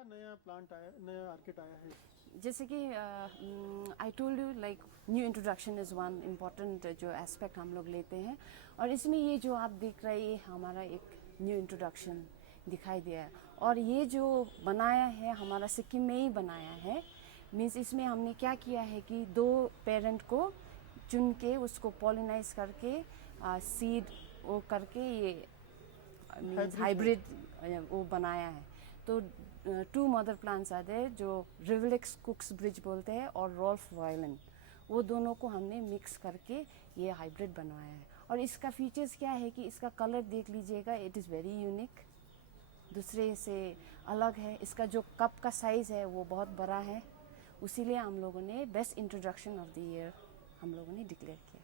क्या नया प्लांट आया, नया आर्किड आया है? जैसे कि I told you like new introduction is one important जो एस्पेक्ट हम लोग लेते हैं, और इसमें ये जो आप देख रहे हैं ये हमारा एक न्यू इंट्रोडक्शन दिखाई दिया है। और ये जो बनाया है हमारा सिक्किम में ही बनाया है। मीन्स इसमें हमने क्या किया है कि दो पेरेंट को चुन के उसको पॉलिनाइज करके सीड वो करके ये मीन्स हाइब्रिड वो बनाया है। तो टू मदर प्लांट्स आते हैं जो रिवलेक्स कुक्स ब्रिज बोलते हैं और रोल्फ वायलन, वो दोनों को हमने मिक्स करके ये हाइब्रिड बनवाया है। और इसका फीचर्स क्या है कि इसका कलर देख लीजिएगा, इट इज़ वेरी यूनिक, दूसरे से अलग है। इसका जो कप का साइज़ है वो बहुत बड़ा है, उसीलिए हम लोगों ने best introduction of the year हम लोगों ने डिक्लेयर किया।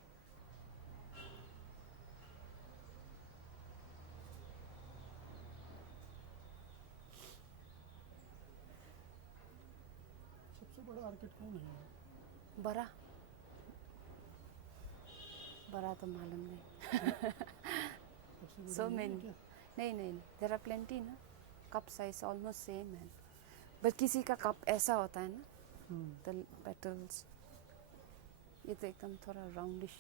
सबसे बड़ा आर्किड कौन है? बड़ा बड़ा तो मालूम नहीं। सबसे बड़ी सो ये है मैनी क्या? नहीं, देर आर प्लेंटी ना, कप साइज ऑलमोस्ट सेम है, बट किसी का कप ऐसा होता है ना, द पेटल्स, ये तो एकदम थोड़ा राउंडिश।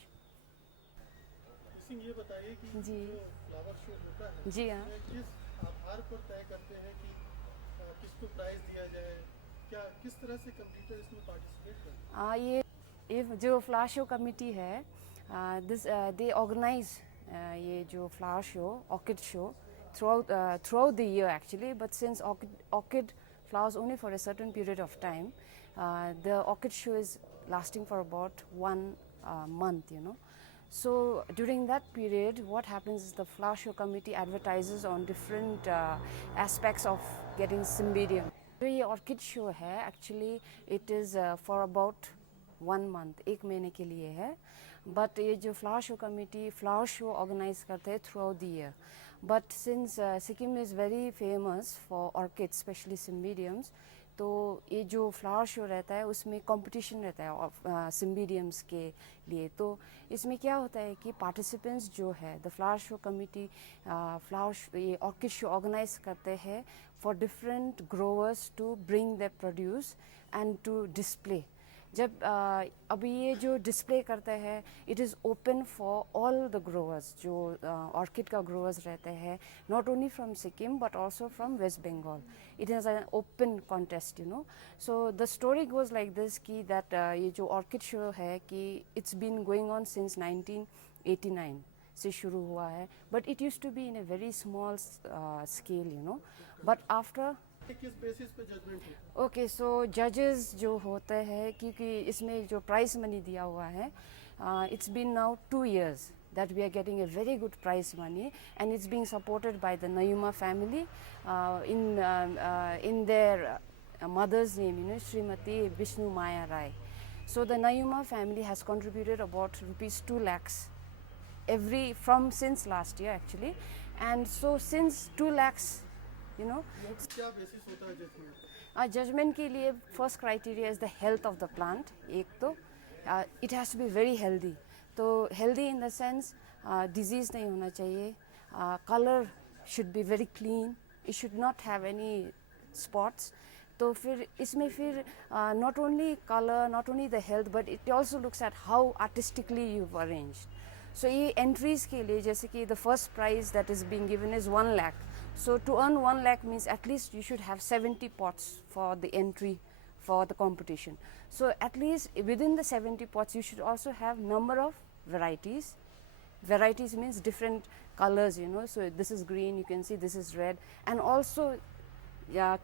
सिंह, ये बताइए कि जी। जो फ्लावर शो होता है जी हाँ। उसमें किस आधार पर तय करते हैं कि किसको प्राइज दिया जाए, क्या किस तरह से कंप्यूटर इसमें पार्टिसिपेट करते हैं? ये जो फ्लावर शो कमिटी है, दिस दे ऑर्गेनाइज ये जो flower show orchid show throughout the year actually, but since orchid flowers only for a certain period of time, the orchid show is lasting for about 1 month, you know. So during that period what happens is the flower show committee advertises on different aspects of getting Cymbidium. जो ये orchid show है actually it is for about 1 month, 1 महीने के लिए है। But ये जो flower show committee flower show organise करते हैं throughout the year, but since Sikkim is very famous for orchid specially cymbidiums, तो ये जो फ्लावर शो रहता है उसमें कंपटीशन रहता है सिम्बीडियम्स के लिए। तो इसमें क्या होता है कि पार्टिसिपेंट्स जो है द फ्लावर शो कमिटी ये ऑर्किड शो ऑर्गेनाइज करते हैं for different growers to bring the produce and to display. जब अभी ये जो डिस्प्ले करते हैं it is open for all the growers जो ऑर्किड का ग्रोवर्स रहते हैं, not only from Sikkim but also from West Bengal. It is an open contest, you know. So the story goes like this कि दैट ये जो ऑर्किड शो है कि it's been going on since 1989 से शुरू हुआ है, but it use to be in a very small scale, you know. But after किस बेसिस पे जजमेंट है? ओके, सो जजेस जो होते हैं, क्योंकि इसमें जो प्राइज मनी दिया हुआ है, it's been now 2 years that we are getting a very good prize money, and it's being supported by the Nayuma family in their mother's name, you know, Srimati Vishnu Maya Rai. So the Nayuma family has contributed about rupees 2 lakhs since last year actually, and so since 2 lakhs, you know, क्या basis होता है judgement? Judgement के लिए first criteria is the health of the plant. एक तो it has to be very healthy, तो healthy in the sense disease नहीं होना चाहिए, colour should be very clean, it should not have any spots. तो फिर इसमें फिर not only colour, not only the health, but it also looks at how artistically you arranged. So ये entries के लिए जैसे कि the first prize that is being given is 1 lakh. So to earn 1 lakh means at least you should have 70 pots for the entry for the competition. So at least within the 70 pots you should also have number of varieties. Varieties means different colors, you know. So this is green, you can see this is red, and also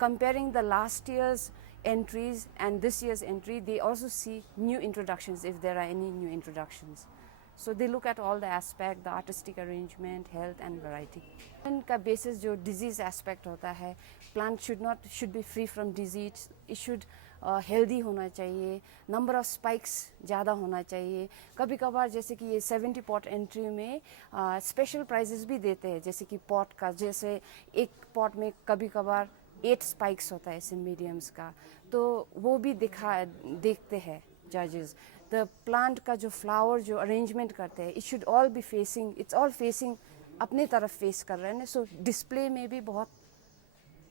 comparing the last year's entries and this year's entry, they also see new introductions if there are any new introductions. So they look at all the aspect, the artistic arrangement, health and variety. इनका basis जो disease aspect होता है, plant should be free from disease, it should healthy होना चाहिए, number of spikes ज़्यादा होना चाहिए। कभी कभार जैसे कि ये 70 pot entry में special prizes भी देते हैं, जैसे कि pot का, जैसे एक pot में कभी कभार 8 spikes होता है सिम्बीडियम्स का, तो वो भी देखते हैं जजेस। द प्लांट का जो फ्लावर जो अरेंजमेंट करते हैं, it should all be facing, it's all facing अपने तरफ फेस कर रहे हैं, सो डिस्प्ले में भी बहुत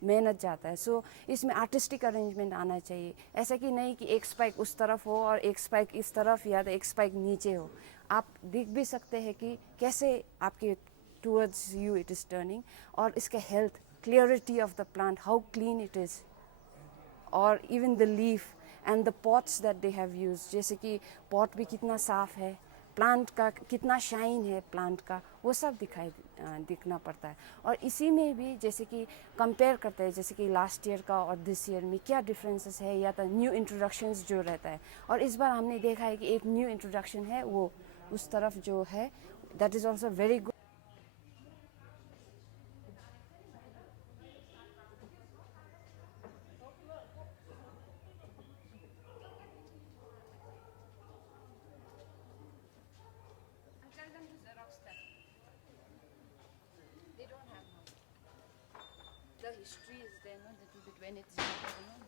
मेहनत जाता है. सो इसमें आर्टिस्टिक अरेंजमेंट आना चाहिए. ऐसा कि नहीं कि एक स्पाइक उस तरफ हो और एक स्पाइक इस तरफ या तो एक स्पाइक नीचे हो. आप देख भी सकते हैं कि कैसे आपके towards you it is turning. और इसका health, clarity of the plant, how clean it is, और even the leaf and the pots that they have use. जैसे कि पॉट भी कितना साफ़ है, प्लांट का कितना शाइन है प्लांट का, वो सब दिखना पड़ता है. और इसी में भी जैसे कि कंपेयर करते हैं, जैसे कि लास्ट ईयर का और दिस ईयर में क्या डिफरेंसेस है, या तो न्यू इंट्रोडक्शंस जो रहता है. और इस बार हमने देखा है कि एक न्यू इंट्रोडक्शन है, वो उस तरफ जो है, that is also very good. The history is there, no? That when it's